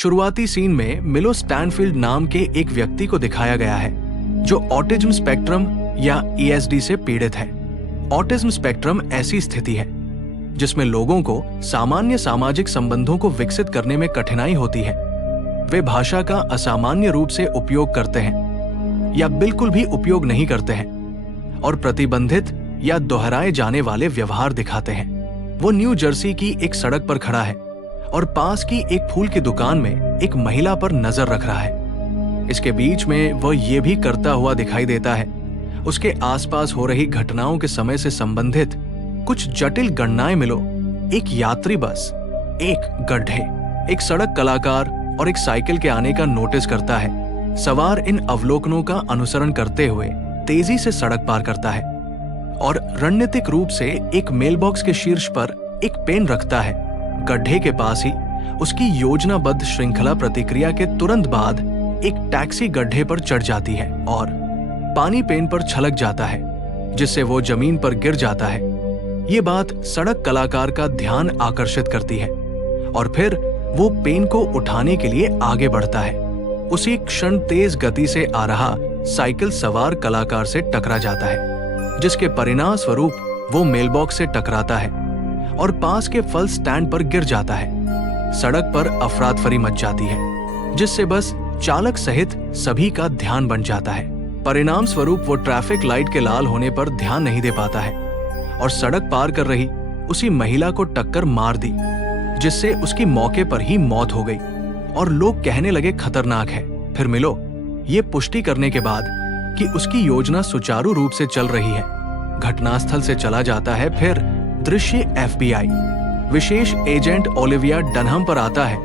शुरुआती सीन में मिलो स्टैनफील्ड नाम के एक व्यक्ति को दिखाया गया है जो ऑटिज्म स्पेक्ट्रम या ESD से पीड़ित है। ऑटिज्म स्पेक्ट्रम ऐसी स्थिति है जिसमें लोगों को सामान्य सामाजिक संबंधों को विकसित करने में कठिनाई होती है। वे भाषा का असामान्य रूप से उपयोग करते हैं या बिल्कुल भी उपयोग नहीं करते हैं और प्रतिबंधित या दोहराए जाने वाले व्यवहार दिखाते हैं। वो न्यू जर्सी की एक सड़क पर खड़ा है और पास की एक फूल की दुकान में एक महिला पर नजर रख रहा है। इसके बीच में वह ये भी करता हुआ दिखाई देता है। उसके आसपास हो रही घटनाओं के समय से संबंधित कुछ जटिल गणनाएं मिलो, एक यात्री बस, एक गड्ढे, एक सड़क कलाकार और एक साइकिल के आने का नोटिस करता है। सवार इन अवलोकनों का अनुसरण करते हुए तेजी से सड़क पार करता है और रणनीतिक रूप से एक मेलबॉक्स के शीर्ष पर एक पेन रखता है। गड्ढे के पास ही उसकी योजनाबद्ध श्रृंखला प्रतिक्रिया के तुरंत बाद एक टैक्सी गड्ढे पर चढ़ जाती है और पानी पेन पर छलक जाता है, जिससे वो जमीन पर गिर जाता है। ये बात सड़क कलाकार का ध्यान आकर्षित करती है और फिर वो पेन को उठाने के लिए आगे बढ़ता है। उसी क्षण तेज गति से आ रहा साइकिल सवार कलाकार से टकरा जाता है, जिसके परिणाम स्वरूप वो मेलबॉक्स से टकराता है और पास के फल स्टैंड पर गिर जाता है। सड़क पर अफरातफरी मच जाती है, जिससे बस चालक सहित सभी का ध्यान बन जाता है। परिणाम स्वरूप वो ट्रैफिक लाइट के लाल होने पर ध्यान नहीं दे पाता है और सड़क पार कर रही उसी महिला को टक्कर मार दी, जिससे उसकी मौके पर ही मौत हो गई और लोग कहने लगे खतरनाक है। फिर मिलो ये पुष्टि करने के बाद कि उसकी योजना सुचारू रूप से चल रही है, घटनास्थल से चला जाता है। फिर दृश्य FBI विशेष एजेंट ओलिविया डनहम पर आता है।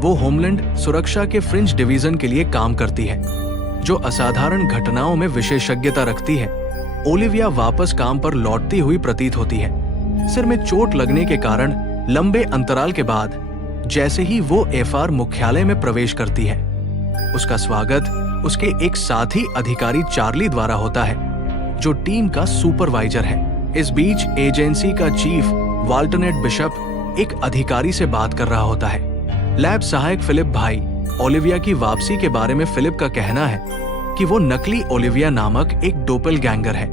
वो होमलैंड सुरक्षा के फ्रिंज डिवीजन के लिए काम करती है, जो असाधारण घटनाओं में विशेषज्ञता रखती है। ओलिविया वापस काम पर लौटती हुई प्रतीत होती है। सिर में चोट लगने के कारण लंबे अंतराल के बाद जैसे ही वो FR मुख्यालय में प्रवेश करती है, उसका स्वागत उसके एक साथी अधिकारी चार्ली द्वारा होता है, जो टीम का सुपरवाइजर है। इस बीच एजेंसी का चीफ वाल्टनेट बिशप एक अधिकारी से बात कर रहा होता है। लैब सहायक फिलिप भाई ओलिविया की वापसी के बारे में फिलिप का कहना है कि वो नकली ओलिविया नामक एक डोपलगैंगर है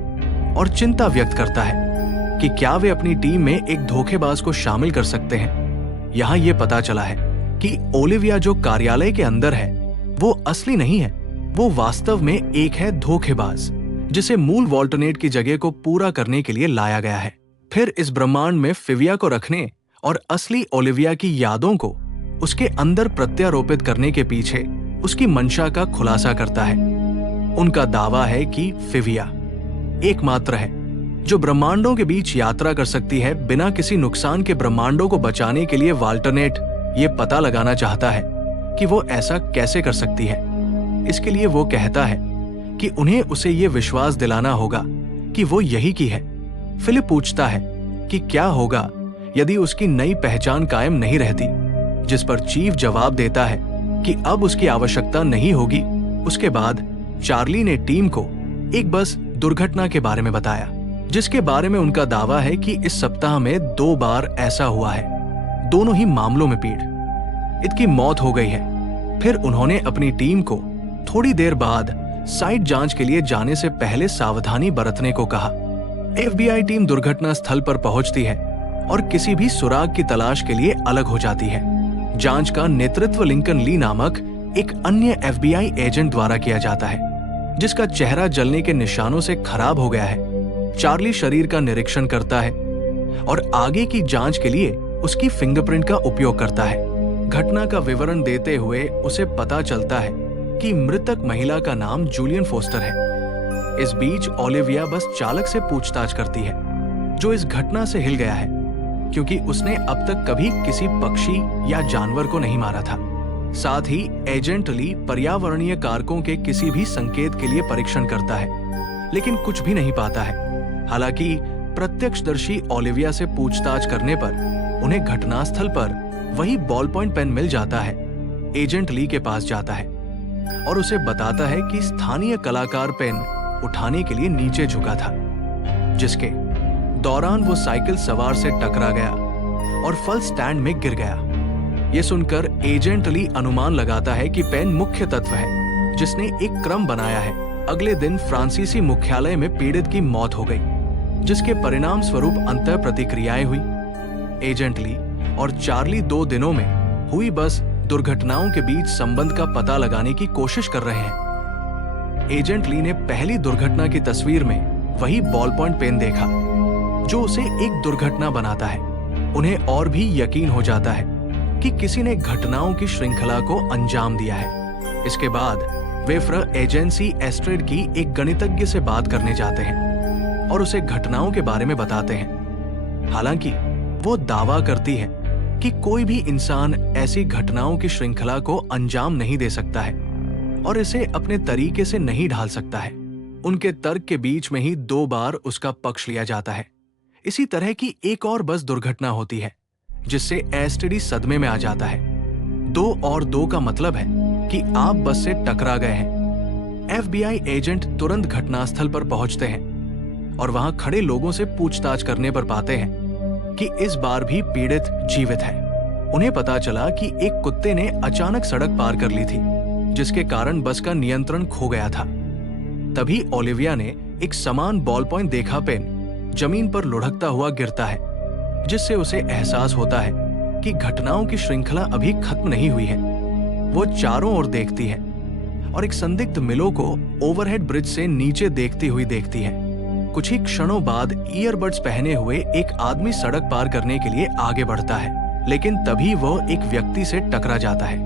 और चिंता व्यक्त करता है कि क्या वे अपनी टीम में एक धोखेबाज को शामिल कर सकते हैं। यहाँ ये पता चला है कि ओलिविया जो कार्यालय के अंदर है वो असली नहीं है, वो वास्तव में एक है धोखेबाज, जिसे मूल वॉल्टनेट की जगह को पूरा करने के लिए लाया गया है। फिर इस ब्रह्मांड में फिविया को रखने और असली ओलिविया की यादों को उसके अंदर प्रत्यारोपित करने के पीछे उसकी मंशा का खुलासा करता है। उनका दावा है कि फिविया एकमात्र है जो ब्रह्मांडों के बीच यात्रा कर सकती है बिना किसी नुकसान के। ब्रह्मांडों को बचाने के लिए वाल्टनेट ये पता लगाना चाहता है कि वो ऐसा कैसे कर सकती है। इसके लिए वो कहता है कि उन्हें उसे ये विश्वास दिलाना होगा कि वो यही की है। फिलिप पूछता है कि क्या होगा यदि उसकी नई पहचान कायम नहीं रहती, जिस पर चीफ जवाब देता है कि अब उसकी आवश्यकता नहीं होगी। उसके बाद चार्ली ने टीम को एक बस दुर्घटना के बारे में बताया, जिसके बारे में उनका दावा है कि इस सप्ताह में 2 बार ऐसा हुआ है। दोनों ही मामलों में पीड़ित की मौत हो गई है। फिर उन्होंने अपनी टीम को थोड़ी देर बाद साइट जांच के लिए जाने से पहले सावधानी बरतने को कहा। FBI टीम दुर्घटना स्थल पर पहुंचती है और किसी भी सुराग की तलाश के लिए अलग हो जाती है। जांच का नेतृत्व लिंकन ली नामक एक अन्य FBI एजेंट द्वारा किया जाता है, जिसका चेहरा जलने के निशानों से खराब हो गया है। चार्ली शरीर का निरीक्षण करता है और आगे की जांच के लिए उसकी फिंगरप्रिंट का उपयोग करता है। घटना का विवरण देते हुए उसे पता चलता है कि मृतक महिला का नाम जूलियन फोस्टर है। इस बीच ओलिविया बस चालक से पूछताछ करती है, जो इस घटना से हिल गया है क्योंकि उसने अब तक कभी किसी पक्षी या जानवर को नहीं मारा था। साथ ही एजेंट ली पर्यावरणीय कारकों के किसी भी संकेत के लिए परीक्षण करता है, लेकिन कुछ भी नहीं पाता है। हालांकि प्रत्यक्षदर्शी ओलिविया से पूछताछ करने पर उन्हें घटनास्थल पर वही बॉल पॉइंट पेन मिल जाता है। एजेंट ली के पास जाता है और उसे बताता है कि स्थानीय कलाकार पेन उठाने के लिए नीचे झुका था, जिसके दौरान वो साइकिल सवार से टकरा गया और फल स्टैंड में गिर गया। ये सुनकर एजेंट ली अनुमान लगाता है कि पेन मुख्य तत्व है जिसने एक क्रम बनाया है। अगले दिन फ्रांसीसी मुख्यालय में पीड़ित की मौत हो गई, जिसके परिणाम स्वरूप अंतः प्रतिक्रियाएं हुई। एजेंट ली और चार्ली 2 दिनों में हुई बस दुर्घटनाओं के बीच संबंध का पता लगाने की कोशिश कर रहे हैं। एजेंट ली ने पहली दुर्घटना की तस्वीर में वही बॉल पॉइंट पेन देखा जो उसे एक दुर्घटना बनाता है। उन्हें और भी यकीन हो जाता है कि किसी ने घटनाओं की श्रृंखला को अंजाम दिया है। इसके बाद वे एजेंसी एस्ट्रेड की एक गणितज्ञ से बात करने जाते हैं और उसे घटनाओं के बारे में बताते हैं। हालांकि वो दावा करती है कि कोई भी इंसान ऐसी घटनाओं की श्रृंखला को अंजाम नहीं दे सकता है और इसे अपने तरीके से नहीं ढाल सकता है। उनके तर्क के बीच में ही 2 बार उसका पक्ष लिया जाता है। इसी तरह की एक और बस दुर्घटना होती है जिससे एस्टेडी सदमे में आ जाता है। 2 और 2 का मतलब है कि आप बस से टकरा गए हैं। FBI एजेंट तुरंत घटनास्थल पर पहुंचते हैं और वहां खड़े लोगों से पूछताछ करने पर पाते हैं कि इस बार भी पीड़ित जीवित है। उन्हें पता चला कि एक कुत्ते ने अचानक सड़क पार कर ली थी, जिसके कारण बस का नियंत्रण खो गया था। तभी ओलिविया ने एक समान बॉल पॉइंट देखा पेन जमीन पर लुढ़कता हुआ गिरता है, जिससे उसे एहसास होता है कि घटनाओं की श्रृंखला अभी खत्म नहीं हुई है। वो चारों ओर देखती है और एक संदिग्ध मिलो को ओवरहेड ब्रिज से नीचे देखती हुई देखती है। कुछ ही क्षणों बाद ईयरबड्स पहने हुए एक आदमी सड़क पार करने के लिए आगे बढ़ता है, लेकिन तभी वो एक व्यक्ति से टकरा जाता है,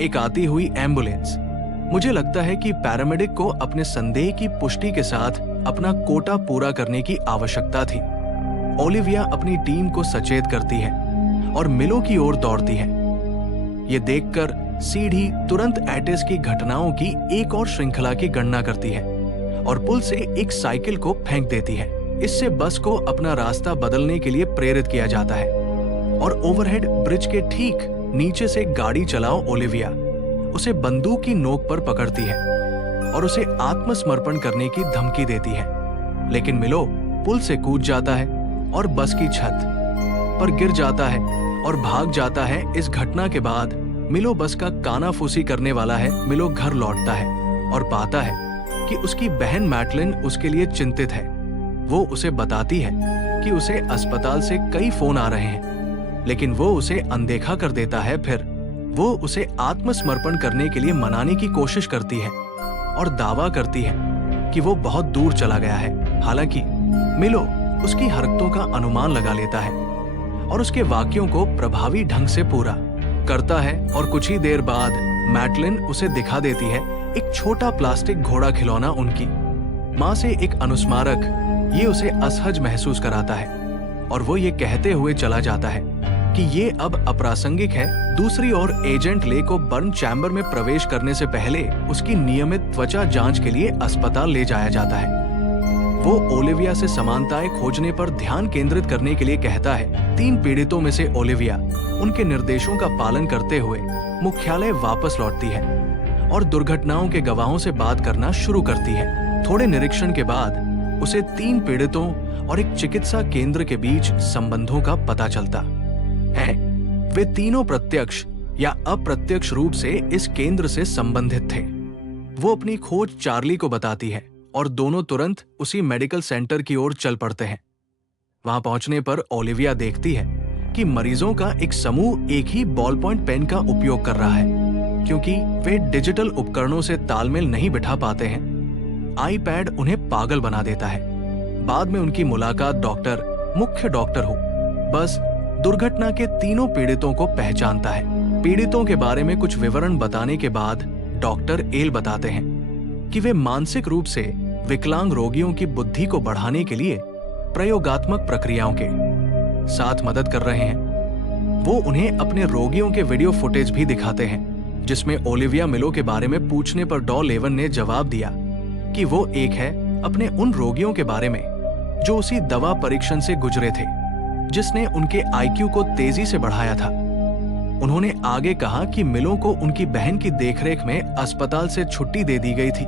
एक आती हुई एम्बुलेंस। मुझे लगता है कि पैरामेडिक को अपने संदेह की पुष्टि के साथ अपना कोटा पूरा करने की आवश्यकता थी। ओलिविया अपनी टीम को सचेत करती है और मिलो की ओर दौड़ती है। ये देखकर सीढ़ी तुरंत एटिस की घटनाओं की एक और श्रृंखला की गणना करती है और पुल से एक साइकिल को फेंक देती है। इससे बस को अपना रास्ता बदलने के लिए प्रेरित किया जाता है और ओवरहेड ब्रिज के ठीक नीचे से गाड़ी चलाओ ओलिविया उसे बंदूक की नोक पर पकड़ती है और उसे आत्मसमर्पण करने की धमकी देती है। लेकिन मिलो पुल से कूद जाता है और बस की छत पर गिर जाता है और भाग जाता है। इस घटना के बाद मिलो बस का कानाफूसी करने वाला है। मिलो घर लौटता है और पाता है कि उसकी बहन मैटलिन उसके लिए चिंतित है। वो उसे बताती है कि उसे अस्पताल से कई फोन आ रहे हैं, लेकिन वो उसे अनदेखा कर देता है। फिर वो उसे आत्मसमर्पण करने के लिए मनाने की कोशिश करती है और दावा करती है कि वो बहुत दूर चला गया है। हालांकि मिलो उसकी हरकतों का अनुमान लगा लेता है और उसके वाक्यों को प्रभावी ढंग से पूरा करता है और कुछ ही देर बाद मैटलिन उसे दिखा देती है एक छोटा प्लास्टिक घोड़ा खिलौना। उनकी माँ से एक अनुस्मारक ये उसे असहज महसूस कराता है और वो ये कहते हुए चला जाता है कि ये अब अप्रासंगिक है। दूसरी ओर एजेंट ले को बर्न चैम्बर में प्रवेश करने से पहले उसकी नियमित त्वचा जांच के लिए अस्पताल ले जाया जाता है। वो ओलिविया से समानताएं खोजने पर ध्यान केंद्रित करने के लिए कहता है। 3 पीड़ितों में से ओलिविया उनके निर्देशों का पालन करते हुए मुख्यालय वापस लौटती है और दुर्घटनाओं के गवाहों से बात करना शुरू करती है। थोड़े निरीक्षण के बाद उसे 3 पीड़ितों और एक चिकित्सा केंद्र के बीच संबंधों का पता चलता है। वे तीनों प्रत्यक्ष या अप्रत्यक्ष रूप से इस केंद्र से संबंधित थे। वो अपनी खोज चार्ली को बताती है और दोनों तुरंत उसी मेडिकल सेंटर की ओर चल पड़ते हैं। वहां पहुंचने पर ओलिविया देखती है कि मरीजों का एक समूह एक ही बॉल पॉइंट पेन का उपयोग कर रहा है। क्योंकि वे डिजिटल उपकरणों से तालमेल नहीं बिठा पाते हैं, आईपैड उन्हें पागल बना देता है। बाद में उनकी मुलाकात मुख्य डॉक्टर हो बस दुर्घटना के तीनों पीड़ितों को पहचानता है। पीड़ितों के बारे में कुछ विवरण बताने के बाद डॉक्टर एल बताते हैं कि वे मानसिक रूप से विकलांग रोगियों की बुद्धि को बढ़ाने के लिए प्रयोगात्मक प्रक्रियाओं के साथ मदद कर रहे हैं। वो उन्हें अपने रोगियों के वीडियो फुटेज भी दिखाते हैं, जिसमें ओलिविया मिलो के बारे में पूछने पर डॉ लेवन ने जवाब दिया कि वो एक है अपने उन रोगियों के बारे में जो उसी दवा परीक्षण से गुजरे थे जिसने उनके आईक्यू को तेजी से बढ़ाया था। उन्होंने आगे कहा कि मिलो को उनकी बहन की देखरेख में अस्पताल से छुट्टी दे दी गई थी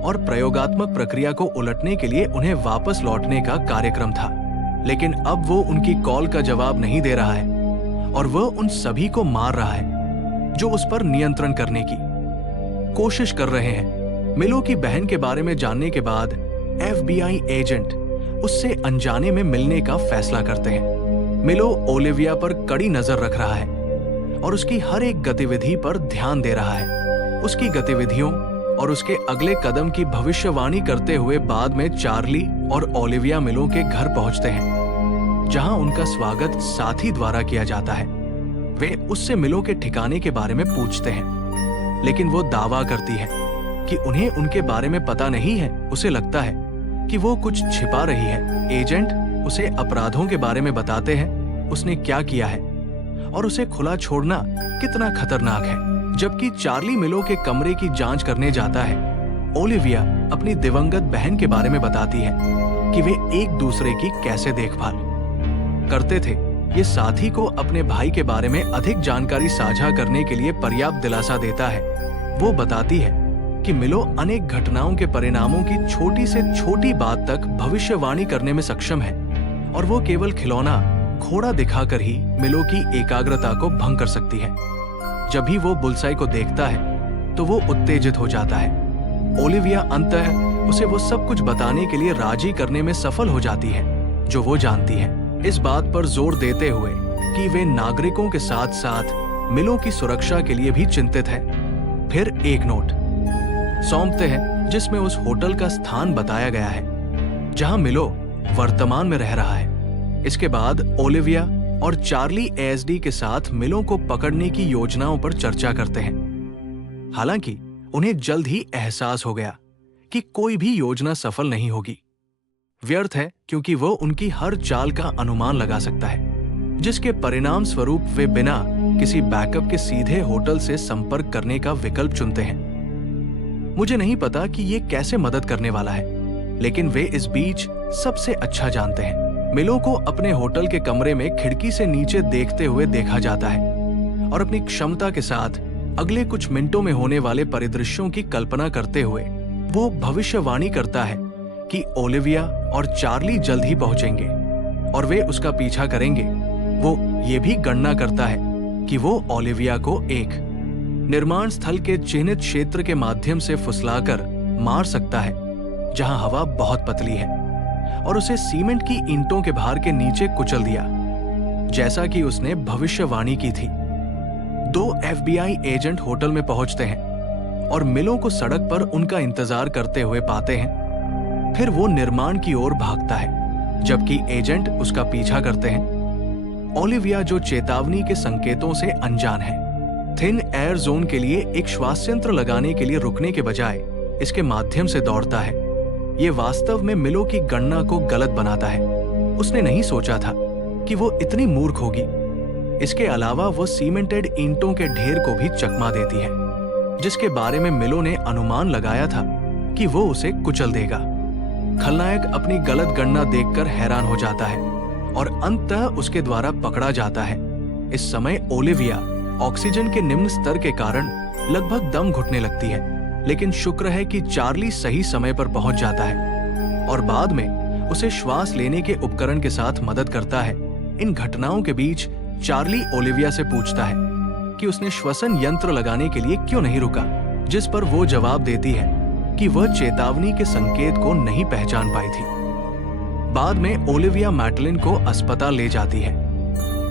और प्रयोगात्मक प्रक्रिया को उलटने के लिए उन्हें वापस लौटने का कार्यक्रम था, लेकिन अब वो उनकी कॉल का जवाब नहीं दे रहा है और वह उन सभी को मार रहा है जो उस पर नियंत्रण करने की कोशिश कर रहे हैं। मिलो की बहन के बारे में जानने के बाद FBI एजेंट उससे अनजाने में मिलने का फैसला करते हैं। मिलो ओलिविया पर कड़ी नजर रख रहा है और उसकी हर एक गतिविधि पर ध्यान दे रहा है। उसकी गतिविधियों और उसके अगले कदम की भविष्यवाणी करते हुए बाद में चार्ली और ओलिविया मिलो के घर पहुंचते हैं, जहां उनका स्वागत साथी द्वारा किया जाता है। वे उससे मिलो के ठिकाने के बारे में पूछते हैं, लेकिन वो दावा करती है कि उन्हें उनके बारे में पता नहीं है। उसे लगता है कि वो कुछ छिपा रही है। एजेंट उसे अपराधों के बारे में बताते हैं, उसने क्या किया है और उसे खुला छोड़ना कितना खतरनाक है। जबकि चार्ली मिलो के कमरे की जांच करने जाता है, ओलिविया अपनी दिवंगत बहन के बारे में बताती है कि वे एक दूसरे की कैसे देखभाल करते थे। ये साथी को अपने भाई के बारे में अधिक जानकारी साझा करने के लिए पर्याप्त दिलासा देता है। वो बताती है कि मिलो अनेक घटनाओं के परिणामों की छोटी से छोटी बात तक भविष्यवाणी करने में सक्षम है और वो केवल खिलौना घोड़ा दिखाकर ही मिलो की एकाग्रता को भंग कर सकती है। जब भी वो बुलसाई को देखता है तो वो उत्तेजित हो जाता है। ओलिविया अंततः उसे वो सब कुछ बताने के लिए राजी करने में सफल हो जाती है जो वो जानती है, इस बात पर जोर देते हुए कि वे नागरिकों के साथ साथ मिलो की सुरक्षा के लिए भी चिंतित है। फिर एक नोट सौंपते हैं जिसमें उस होटल का स्थान बताया गया है जहां मिलो वर्तमान में रह रहा है। इसके बाद ओलिविया और चार्ली ASD के साथ मिलो को पकड़ने की योजनाओं पर चर्चा करते हैं। हालांकि उन्हें जल्द ही एहसास हो गया कि कोई भी योजना सफल नहीं होगी। व्यर्थ है, क्योंकि वो उनकी हर चाल का अनुमान लगा सकता है, जिसके परिणाम स्वरूप वे बिना किसी बैकअप के सीधे होटल से संपर्क करने का विकल्प चुनते हैं। मुझे नहीं पता कि ये कैसे मदद करने वाला है, लेकिन वे इस बीच सबसे अच्छा जानते हैं। मिलो को अपने होटल के कमरे में खिड़की से नीचे देखते हुए देखा जाता है और अपनी क्षमता के साथ अगले कुछ मिनटों में होने वाले परिदृश्यों की कल्पना करते हुए वो भविष्यवाणी करता है कि ओलिविया और चार्ली जल्द ही पहुंचेंगे और वे उसका पीछा करेंगे। वो ये भी गणना करता है कि वो ओलिविया को एक निर्माण स्थल के चिन्हित क्षेत्र के माध्यम से फुसलाकर मार सकता है जहां हवा बहुत पतली है और उसे सीमेंट की ईंटों के भार के नीचे कुचल दिया, जैसा कि उसने भविष्यवाणी की थी। 2 FBI एजेंट होटल में पहुंचते हैं और मिलो को सड़क पर उनका इंतजार करते हुए पाते हैं। फिर वो निर्माण की ओर भागता है जबकि एजेंट उसका पीछा करते हैं। ओलिविया, जो चेतावनी के संकेतों से अनजान है, थिन एयर जोन के लिए एक श्वास यंत्र लगाने के लिए रुकने के बजाय इसके माध्यम से दौड़ता है। ये वास्तव में मिलो की गणना को गलत बनाता है। उसने नहीं सोचा था कि वो इतनी मूर्ख होगी। इसके अलावा वो सीमेंटेड ईंटों के ढेर को भी चकमा देती है, जिसके बारे में मिलो ने अनुमान लगाया था कि वो उसे कुचल देगा। खलनायक अपनी गलत गणना देखकर हैरान हो जाता है और अंततः उसके द्वारा पकड़ा जाता है। इस समय ओलिविया ऑक्सीजन के निम्न स्तर के कारण लगभग दम घुटने लगती है, लेकिन शुक्र है कि चार्ली सही समय पर पहुंच जाता है और बाद में उसे श्वास लेने के उपकरण के साथ मदद करता है। इन घटनाओं के बीच चार्ली ओलिविया से पूछता है कि उसने श्वसन यंत्र लगाने के लिए क्यों नहीं रुका, जिस पर वो जवाब देती है कि वह चेतावनी के संकेत को नहीं पहचान पाई थी। बाद में ओलिविया मैटलिन को अस्पताल ले जाती है,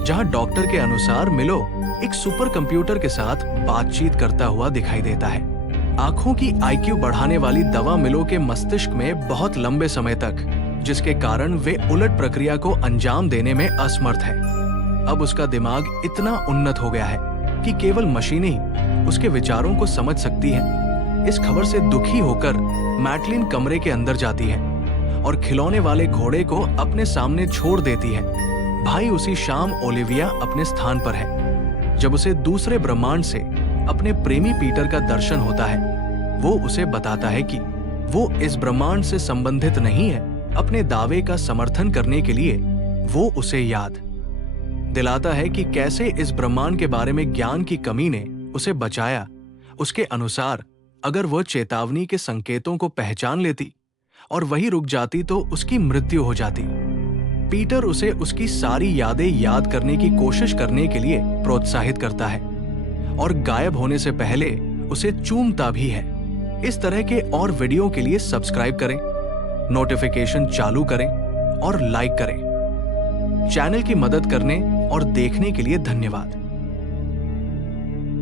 जहां डॉक्टर के अनुसार मिलो एक सुपर कंप्यूटर के साथ बातचीत करता हुआ दिखाई देता है। आंखों की IQ बढ़ाने वाली दवा मिलो के मस्तिष्क में बहुत लंबे समय तक, जिसके कारण वे उलट प्रक्रिया को अंजाम देने में असमर्थ है। अब उसका दिमाग इतना उन्नत हो गया है कि केवल मशीनें ही उसके विचारों को समझ सकती हैं। इस खबर से दुखी होकर मैटलिन कमरे के अंदर जाती है और खिलौने वाले घोड़े को अपने सामने छोड़ देती है। भाई उसी शाम ओलिविया अपने स्थान पर है जब उसे दूसरे ब्रह्मांड से अपने प्रेमी पीटर का दर्शन होता है। वो उसे बताता है कि वो इस ब्रह्मांड से संबंधित नहीं है। अपने दावे का समर्थन करने के लिए वो उसे याद दिलाता है कि कैसे इस ब्रह्मांड के बारे में ज्ञान की कमी ने उसे बचाया। उसके अनुसार अगर वह चेतावनी के संकेतों को पहचान लेती और वहीं रुक जाती तो उसकी मृत्यु हो जाती। पीटर उसे उसकी सारी यादें याद करने की कोशिश करने के लिए प्रोत्साहित करता है और गायब होने से पहले उसे चूमता भी है। इस तरह के और वीडियो के लिए सब्सक्राइब करें, नोटिफिकेशन चालू करें और लाइक करें। चैनल की मदद करने और देखने के लिए धन्यवाद।